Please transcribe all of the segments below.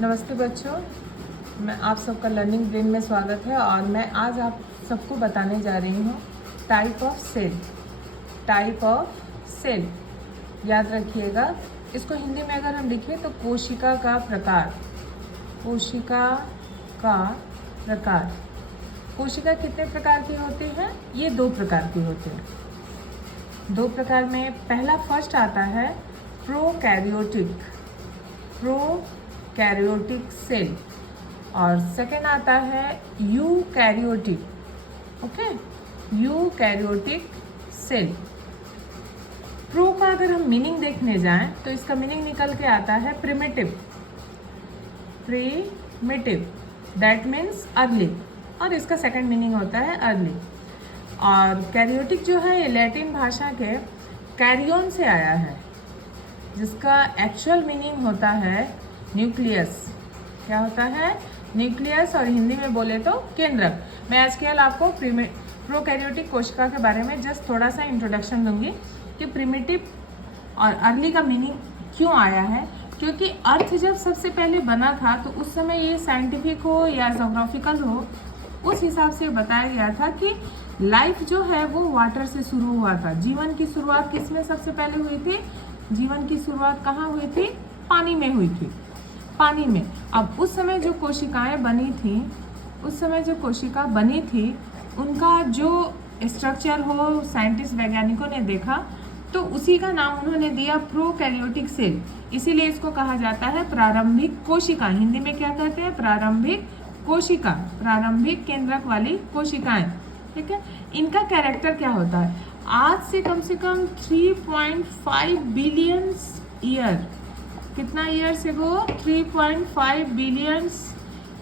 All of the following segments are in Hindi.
नमस्ते बच्चों, मैं आप सबका लर्निंग ब्रेन में स्वागत है। और मैं आज आप सबको बताने जा रही हूँ type of cell. Type of cell याद रखिएगा। इसको हिंदी में अगर हम लिखें तो कोशिका का प्रकार। कोशिका का प्रकार। कोशिका कितने प्रकार की होती हैं? ये 2 प्रकार की होती हैं। 2 प्रकार में पहला फर्स्ट आता है प्रोकैरियोटिक सेल, और सेकेंड आता है eukaryotic. Okay, eukaryotic cell. Pro का अगर हम मीनिंग देखने जाएं तो इसका मीनिंग निकल के आता है प्रिमिटिव। दैट मीन्स अर्ली, और इसका सेकंड मीनिंग होता है अर्ली। और कैरियोटिक जो है ये लैटिन भाषा के कैरियन से आया है, जिसका एक्चुअल मीनिंग होता है न्यूक्लियस। क्या होता है? न्यूक्लियस, और हिंदी में बोले तो केंद्रक। मैं आज केवल आपको प्रोकैरियोटिक कोशिका के बारे में जस्ट थोड़ा सा इंट्रोडक्शन दूंगी कि प्रिमिटिव और अर्ली का मीनिंग क्यों आया है। क्योंकि अर्थ जब सबसे पहले बना था तो उस समय ये साइंटिफिक हो या जोग्राफिकल हो, उस हिसाब से बताया गया था कि लाइफ जो है वो वाटर से शुरू हुआ था। जीवन की शुरुआत किस में सबसे पहले हुई थी? जीवन की शुरुआत कहाँ हुई थी? पानी में हुई थी। पानी में। अब उस समय जो कोशिकाएं बनी थी, उनका जो स्ट्रक्चर हो साइंटिस्ट वैज्ञानिकों ने देखा, तो उसी का नाम उन्होंने दिया प्रोकैरियोटिक सेल। इसीलिए इसको कहा जाता है प्रारंभिक कोशिका। हिंदी में क्या कहते हैं? प्रारंभिक कोशिका, प्रारंभिक केंद्रक वाली कोशिकाएं। ठीक है, इनका कैरेक्टर क्या होता है? आज से कम 3.5 बिलियन ईयर, कितना ईयर्स एगो? 3.5 बिलियन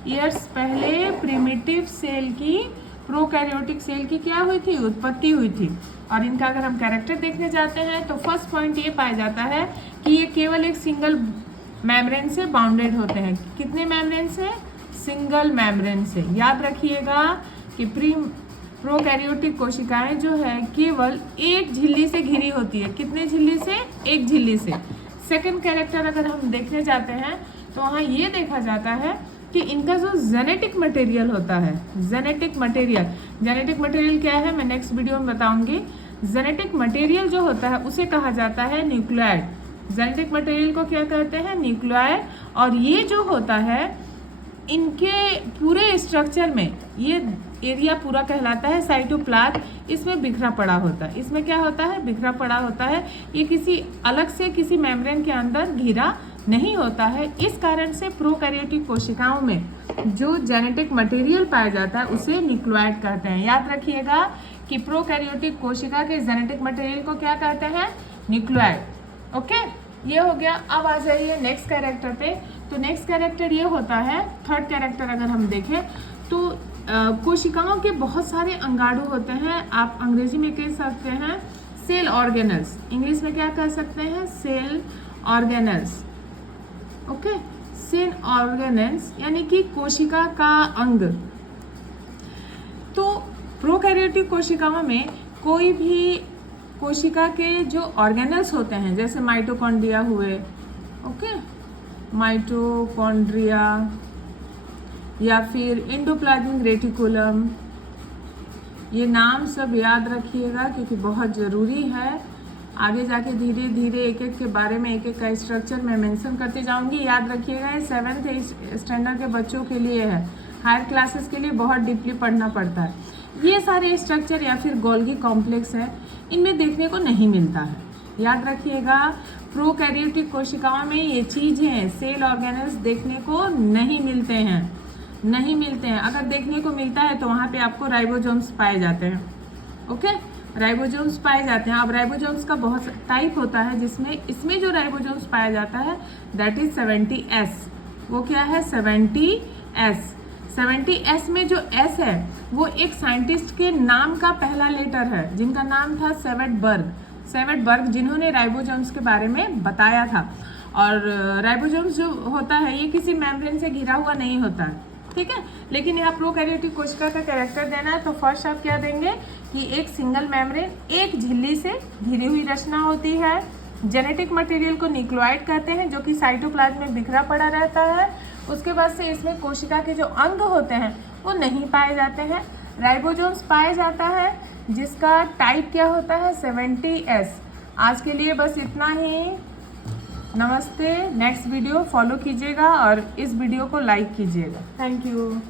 ईयर्स पहले प्रिमिटिव सेल की, प्रोकैरियोटिक सेल की क्या हुई थी? उत्पत्ति हुई थी। और इनका अगर हम कैरेक्टर देखने जाते हैं तो फर्स्ट पॉइंट ये पाया जाता है कि ये केवल एक सिंगल मेम्ब्रेन से बाउंडेड होते हैं। कितने मेम्ब्रेन से? सिंगल मेम्ब्रेन से। याद रखिएगा कि प्रोकैरियोटिक कोशिकाएं जो है केवल एक झिल्ली से घिरी होती है। कितने झिल्ली से? एक झिल्ली से। सेकंड कैरेक्टर अगर हम देखने जाते हैं तो वहाँ ये देखा जाता है कि इनका जो जेनेटिक मटेरियल होता है, जेनेटिक मटेरियल क्या है मैं नेक्स्ट वीडियो में बताऊंगी। जेनेटिक मटेरियल जो होता है उसे कहा जाता है न्यूक्लियाइड। जेनेटिक मटेरियल को क्या कहते हैं? न्यूक्लियाइड। और ये जो होता है इनके पूरे स्ट्रक्चर में, ये एरिया पूरा कहलाता है साइटोप्लाज्म। इसमें बिखरा पड़ा होता है। इसमें क्या होता है? बिखरा पड़ा होता है। ये किसी अलग से किसी मेम्ब्रेन के अंदर घिरा नहीं होता है। इस कारण से प्रोकैरियोटिक कोशिकाओं में जो जेनेटिक मटेरियल पाया जाता है उसे न्यूक्लियाइड कहते हैं। याद रखिएगा कि प्रोकैरियोटिक कोशिका के जेनेटिक मटेरियल को क्या कहते हैं? न्यूक्लियाइड। ओके, ये हो गया। अब आ जाइए नेक्स्ट कैरेक्टर पे। तो नेक्स्ट कैरेक्टर ये होता है, थर्ड कैरेक्टर अगर हम देखें तो कोशिकाओं के बहुत सारे अंगाणु होते हैं। आप अंग्रेजी में कह सकते हैं सेल ऑर्गेनल्स। इंग्लिश में क्या कह सकते हैं? Cell organelles. Okay, cell organelles यानी कि कोशिका का अंग। तो प्रोकैरियोटिक कोशिकाओं में कोई भी कोशिका के जो ऑर्गेनल्स होते हैं, जैसे माइटोकॉन्ड्रिया हुए, ओके, माइटोकॉन्ड्रिया या फिर एंडोप्लाज्मिक रेटिकुलम, ये नाम सब याद रखिएगा क्योंकि बहुत ज़रूरी है। आगे जाके धीरे धीरे एक एक के बारे में, एक एक का स्ट्रक्चर मैं मेंशन करते जाऊंगी। याद रखिएगा ये 7th स्टैंडर्ड के बच्चों के लिए है। हायर क्लासेस के लिए बहुत डीपली पढ़ना पड़ता है। ये सारे स्ट्रक्चर या फिर गोल्गी कॉम्प्लेक्स है, इनमें देखने को नहीं मिलता है। याद रखिएगा प्रोकैरियोटिक कोशिकाओं में ये चीज़ें, सेल ऑर्गेनल्स देखने को नहीं मिलते हैं। अगर देखने को मिलता है तो वहाँ पे आपको राइबोसोम्स पाए जाते हैं। ओके, राइबोसोम्स पाए जाते हैं। अब राइबोसोम्स का बहुत टाइप होता है, जिसमें इसमें जो राइबोसोम्स पाया जाता है दैट इज 70S। वो क्या है? 70S। 70S में जो S है वो एक साइंटिस्ट के नाम का पहला लेटर है, जिनका नाम था सेवेट बर्ग, जिन्होंने राइबोसोम्स के बारे में बताया था। और राइबोसोम्स जो होता है ये किसी मेम्ब्रेन से घिरा हुआ नहीं होता है, ठीक है। लेकिन यहाँ प्रोकैरियोटिक कोशिका का कैरेक्टर देना है तो फर्स्ट आप क्या देंगे कि एक सिंगल मेम्ब्रेन, एक झिल्ली से घिरी हुई रचना होती है। जेनेटिक मटेरियल को न्यूक्लियाइड कहते हैं, जो कि साइटोप्लाज्म में बिखरा पड़ा रहता है। उसके बाद से इसमें कोशिका के जो अंग होते हैं वो नहीं पाए जाते हैं। राइबोसोम्स पाया जाता है जिसका टाइप क्या होता है 70S। आज के लिए बस इतना ही। नमस्ते। नेक्स्ट वीडियो फॉलो कीजिएगा और इस वीडियो को लाइक कीजिएगा। Thank you.